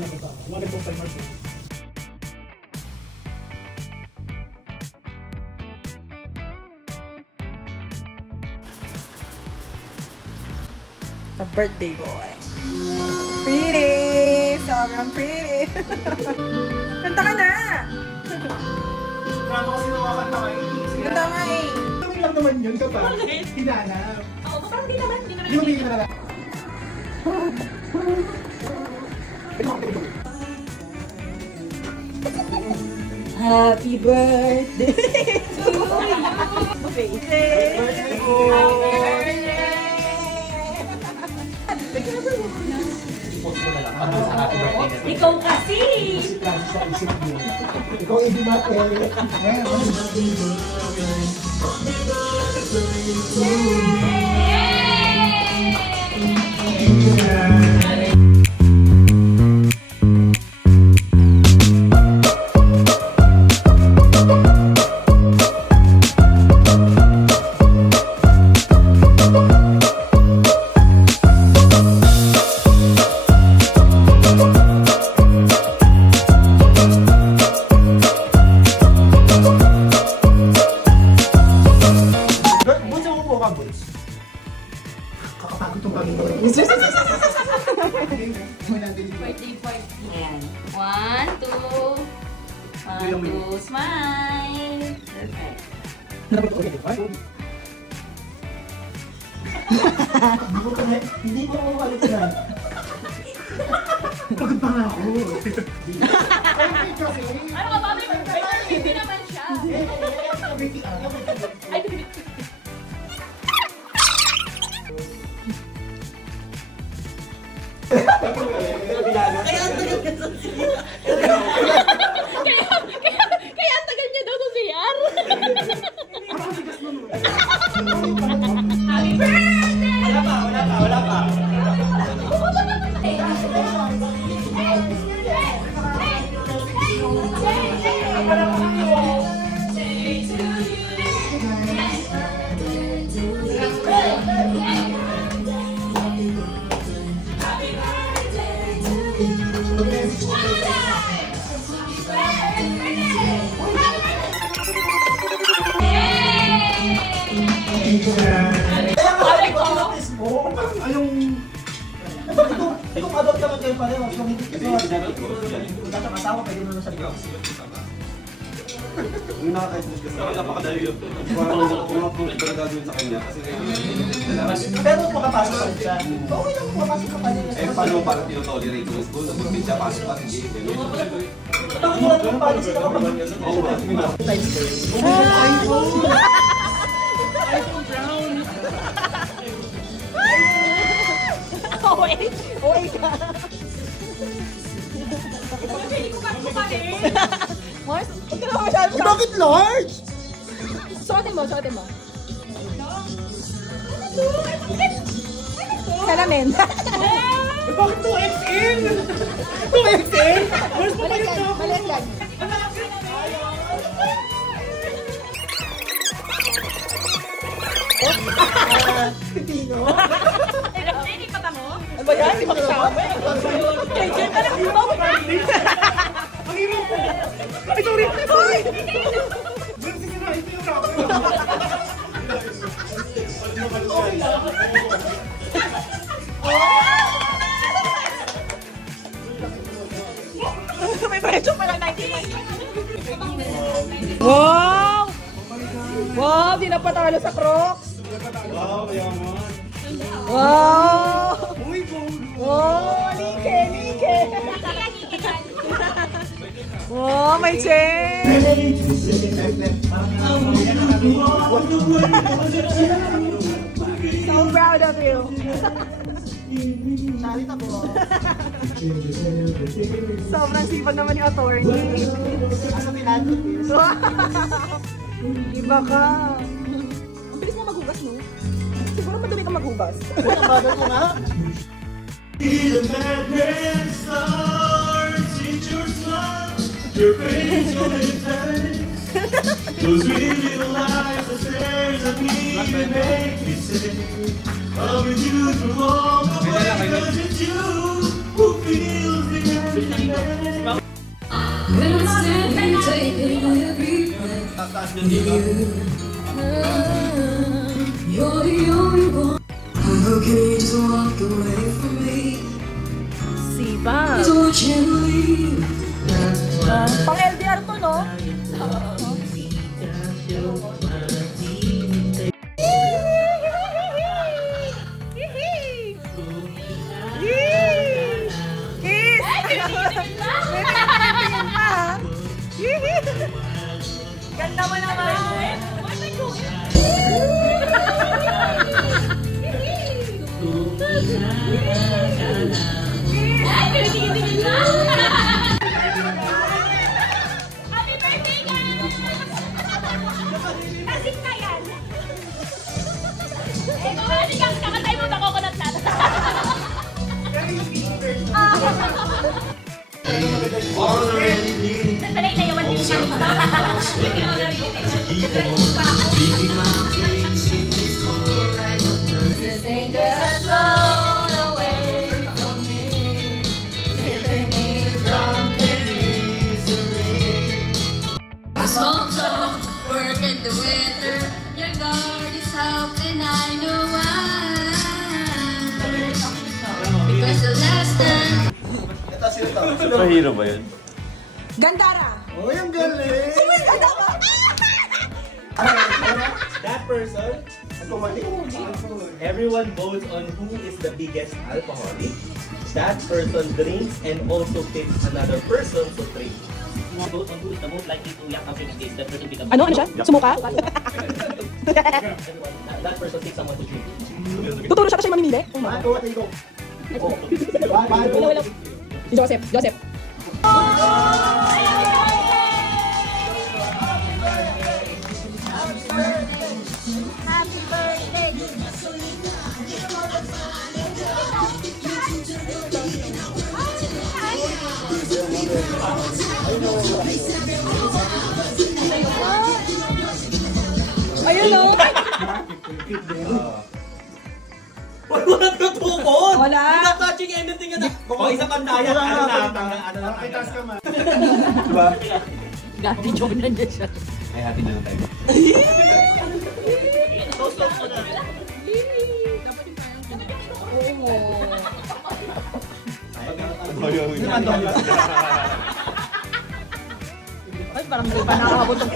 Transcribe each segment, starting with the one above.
Wonderful time, Mark. A birthday boy. Pretty! Sobrang pretty! Kanta ka na! Grabe kasi nakakanta kayo. Kanta nga eh! Kami lang naman yun kapag hinanap. Oo, parang di naman. Hindi mo bigyan na lang. Happy birthday to you! Ikaw kasi! Ikaw hindi natin. Kakapagod itong Panginoon. Birthday party. Ayan. 1, 2, smile. Perfect. Hindi ko ako kalit na. Pagod pa nga ako. Ano ka ba? May naman siya. Ay, kaya ang tagal niya daw sa CR. Happy birthday! Wala pa. Itong adopt naman kayo pareho. So, hindi ka asawa, pwede mo na sa ligaw. Yung nakaka-express kasi napakadali yun. Parang mga proof na gagawin sa kanya kasi pero makapasok pa siya. Okay lang, makapasok ka pa rin. paano parang tinotolerate ko sa school? Hindi siya pasok pa, hindi. Bakit mo natin yung policy na kapag Oo ba? iPhone brown! Oy ka! Hindi ko pa rin. Mars, huwag ka naman masyado sa... bakit large? Suotin mo. Salamin. Bakit 2XL? 2XL? Mars pa kayo na ako. Maliit lang. Tino? Hindi pata mo? Ano ba yan? Di ba kasama? KJ, parang di ba? Ang hirap po. Ay, sorry. Ay! Sige na, ito yung rap. May presyo pala 99. Wow! Wow, di na patalo sa Crocs. Wow, mayaman. Wow! Uy, gold. Wow, like. Wow, may chain. So proud of you. Salita po. Sobrang sipag naman yung attorney. Asa tinado? Iba ka. Ang bilis mo maghugas, no? Siguro madali ka maghugas. Ang bagal ko nga. The madness starts in your smile, your face will intense. Those really lies that stares at me make me say, I'll be you through all the way, 'cause it's you who feels the end. taas niyan dito. You're the only one. How can you just walk away from me? Sipag. Don't you leave? Pang LDR to, no? Ganda mo naman! Happy birthday, guys! Kasing na yan! Eh, kasi kakatay mo na coconut na. Sanay na yawan din siya. This ain't just blown away from me. Living in drunken misery. Also, work in the winter. Your guard is out and I know why. Because the last time. Ito sino to? Superhero ba yun? Gandara! Oh, yung galing! Ganda mo! That person, everyone votes on who is the biggest alcoholic. That person drinks and also picks another person to drink. Vote on who is the most likely to yak after this. That person becomes. Ano siya? Sumuka? That person picks someone to drink. Tuturo siya kasi mamimili? Bago, tingko. Wala. Si Joseph. Joseph. Happy birthday! Ayun o! Wala tutukod! Wala. Not touching anything at all. O, isa pandaya. Ano na? Taas ka man. Diba? Gati John nandiyan siya. Ay, happy na lang tayo. Ay, parang hindi pa nakakabot ng...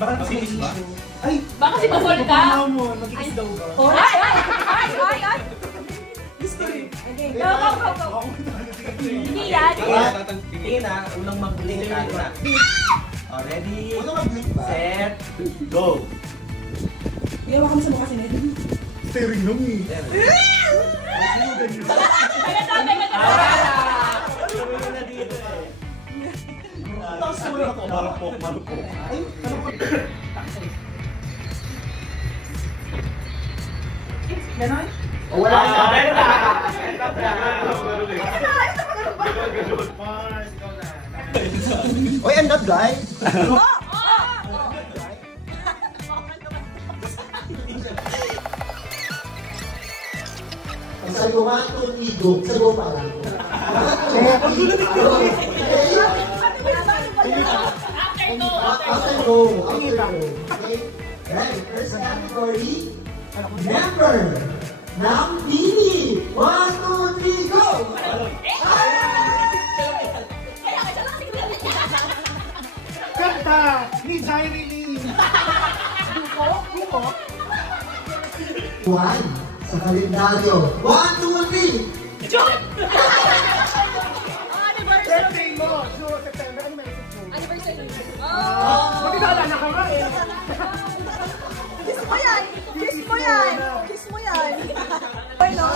Bakit sinis ba? Baka si Pasol ka? Ay! Go, go, go, go. Hindi yan. Tingin na, unang mag-blink na. Ready, Ano mag-blink ba? set, go! Ginawa kami sa mukha si Ned. Steering nung eh. Nagsasabi ka na. Tuloy na dito eh. Marupok. Ay, ano ba? Ganon? O wala ka. Oy, I'm that guy. Sabi ko, mga itong igo, sabi ko parang. After go. Okay? Right, first category, member ng TV. 1, 2, 3, go! Kanta ni Jairini. Buko? Juan, sa kalendaryo. 1, 2, 3. Birthday mo, June, September. Ano meron sa June? Anniversary. Magkakala na ka nga eh. Kiss mo yan! Kiss mo yan! Kiss mo yan! Ay, no?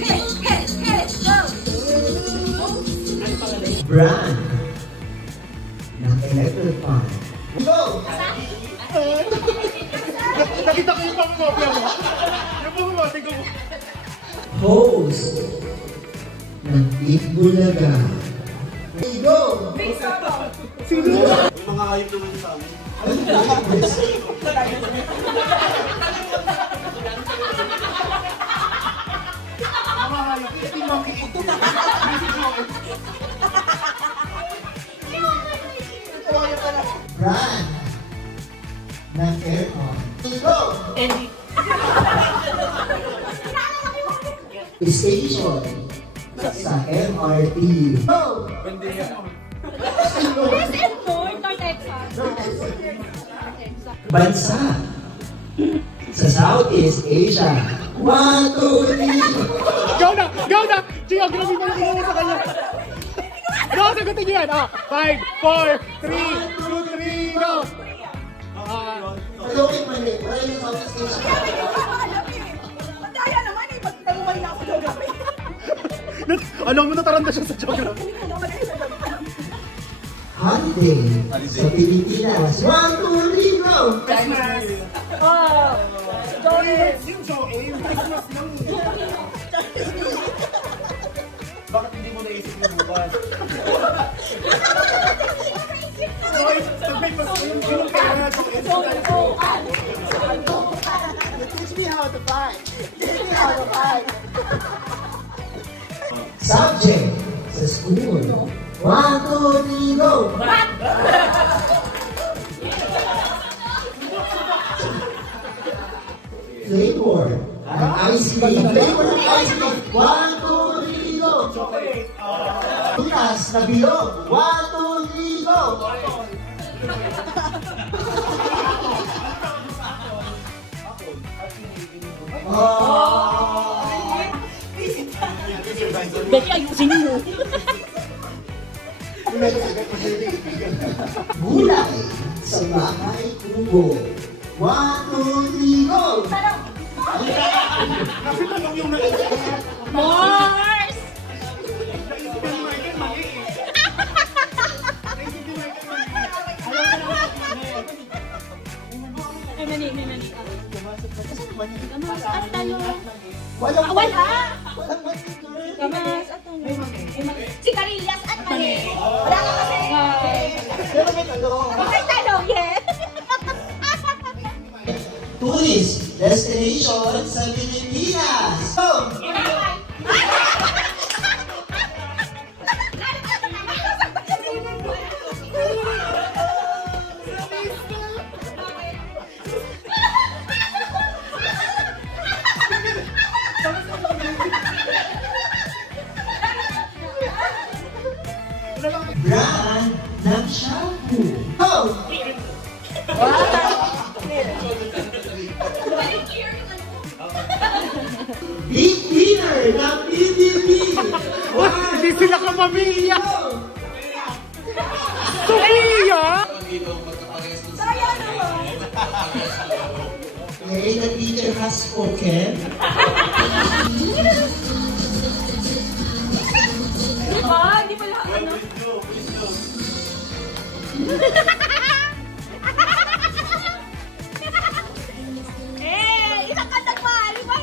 Hey! Hey! Hey! Go! Brand ng electric fan. Go! Nakita ko yung pangmopia mo. Yung pangmopia ko. Host ng Itbulaga. Go! Big Soto! Yung mga hayop naman sa amin. Brand ng aircon. Go! Station sa MRT. Go! Yes and North Texas. Bansa sa Southeast Asia. 1, 2, 3. Go na! Go na! Chico, grabe mo yung sa kanya. Go, sagutin niyo yan. 5, 4, 3, 2, 3, go! Malungkit man eh. Wala yung Southeast Asia. Madaya naman eh. Magtanumay na ako geography. Alam mo, nataranda siya sa geography. Holiday sa Pilipinas. 1, 2, 3, go! Yung show eh, yung Christmas lang. Bakit hindi mo naisip yung bukas? Yung pera sa Teach me how to fight. Teach me how to fight. Subject sa school. 1, 2, 3, go! Flavor ng ice cream. Flavor ng ice cream. 1, 2, 3, go! Tunas na bilog. 1, 2, 3, go! Becky, ayusin mo. Gulay sa bahay kubo. 1, 2, 3, go! Mars! May mani. Gamas at talong. Walang Wala! Walang mali. Gamas at talong. Sigarilyas at mani. Wala ka kasi. Pero may talong. Bakit talong, yes? Tourist destination sa Pilipinas. Go! Brand ng shampoo. Go! Big winner ng PBB. Hindi sila kapamilya! Sophia! Okay, the teacher has spoken. Di pala ano? Isang kanta pa! Lima!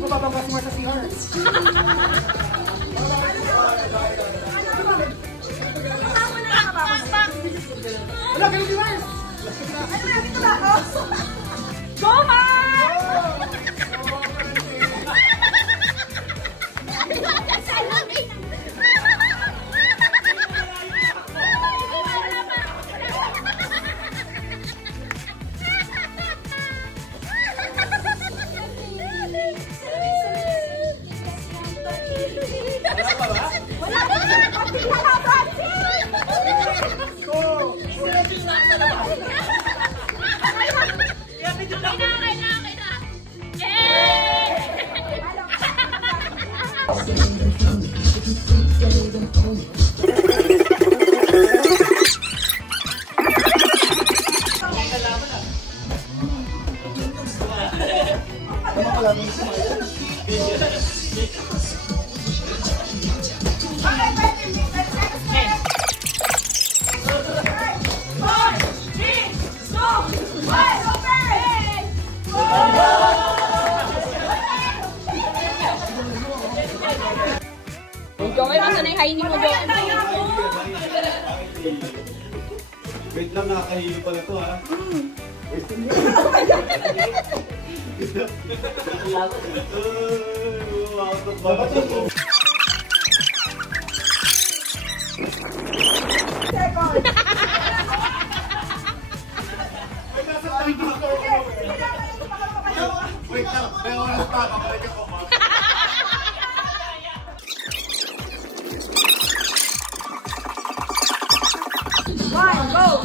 Mababanggas mo sa CR. Wala, kayo di Mars! Go, Mars! Okay, basta na yung high mo doon. Wait lang, nakakahilo pala to ha. Wait lang. Wait lang, may oras pa, kapalik ako. One, go!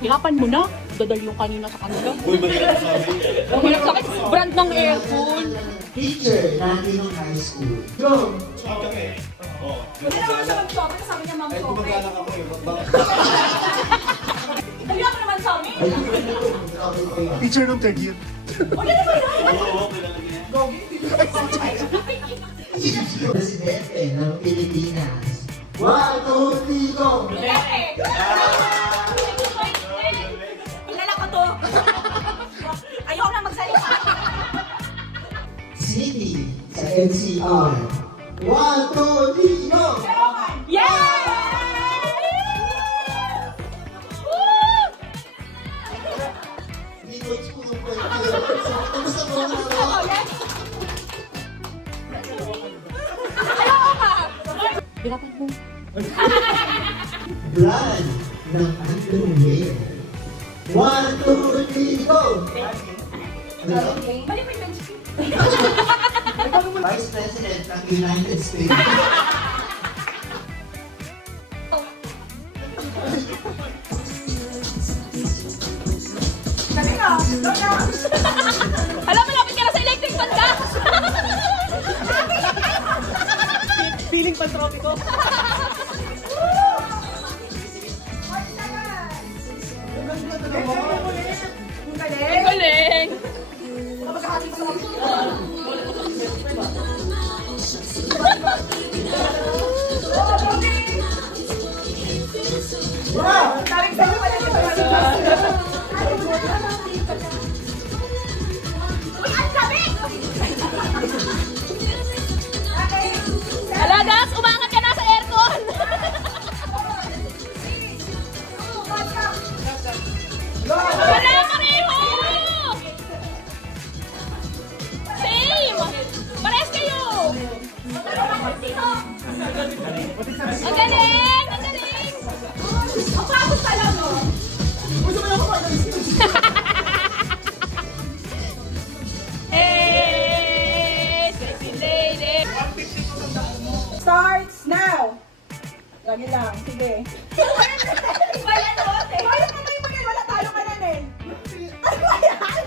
Hirapan mo na. Dadal yung kanina sa kanila. Uy, mahirap sa amin. Umiyak sa akin. Brand ng aircon. Teacher natin ng high school. Go! Hindi naman siya mag-shopping, sabi niya Ay, mag-shopping. gumagana ako eh. Hindi ako naman sa amin. Teacher ng third year. Presidente ng Pilipinas. 1, 2, 3, go! Kilala ko to. Ayaw na magsalita. City sa NCR. 1, 2, 3, go! Yeah! Hindi ko explain po yung kamusta mo ang araw? Hirapan mo. Brand ng underwear. 1, 2, 3, go! Balik mo yung bench. Vice President ng United States. Sabi na, look na. Alam mo, lapit ka na sa electric fan ka! Feeling pantropiko. Ang galing! Tarik sa'yo pala yung Uy, ang sabi! Ala, Dax, umangat ka na sa aircon! Wala pareho! Same! Parehas kayo! Ang galing! Ang galing! Ang pagod pala mo. Hey! Sexy lady! Starts now. Lagi lang, sige. Bayan mo, ate. Bayan mo na yung mga wala talo ka na eh. Ano ba yan?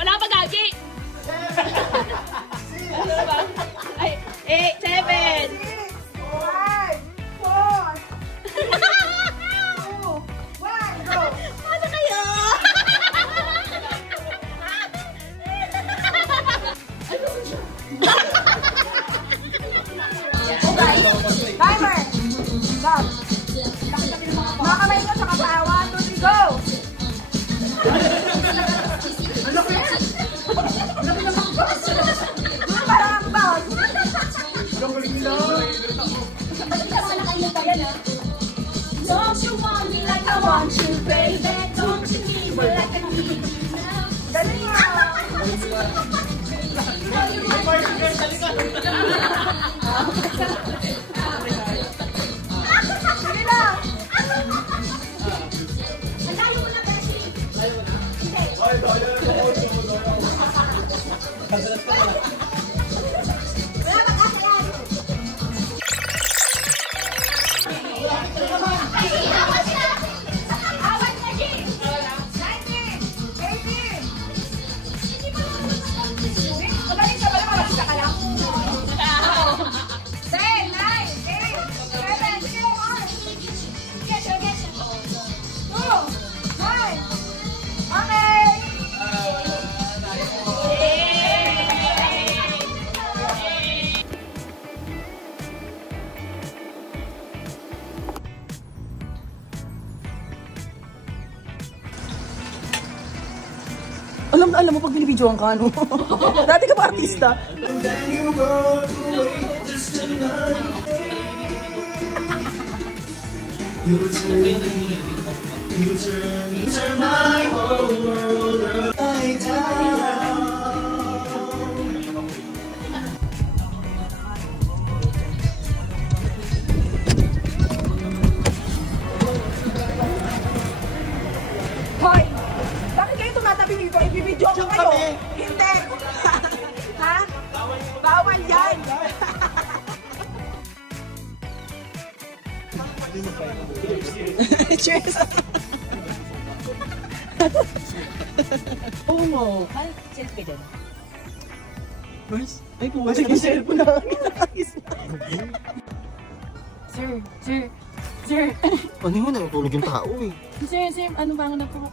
Wala pa gagi! Ano ba? Ay, 8, 7! 5, 4, 2, 1, go! Ano kayo? Timer! Stop! Mga kamay ko sa kapawa. 1, 2, 3, go! Parang ang bawal. Don't you want me like I want you, baby? Don't you need me like I need you now? Galing mo. Sige lang. Ang lalo mo na, Beshi! Alam mo pag binibidyoan ka, no? Dati ka pa artista. Hoy! Bakit kayo tumatabi dito? Ibibidyo ko kayo! Hindi! Ha? Bawal yan! Cheers! Oo mo! Selfie ka dyan. Mars? Ay, pumasok yung cellphone na. Sir. Ano yun? Natulog yung tao eh. Sir, ano ba na po?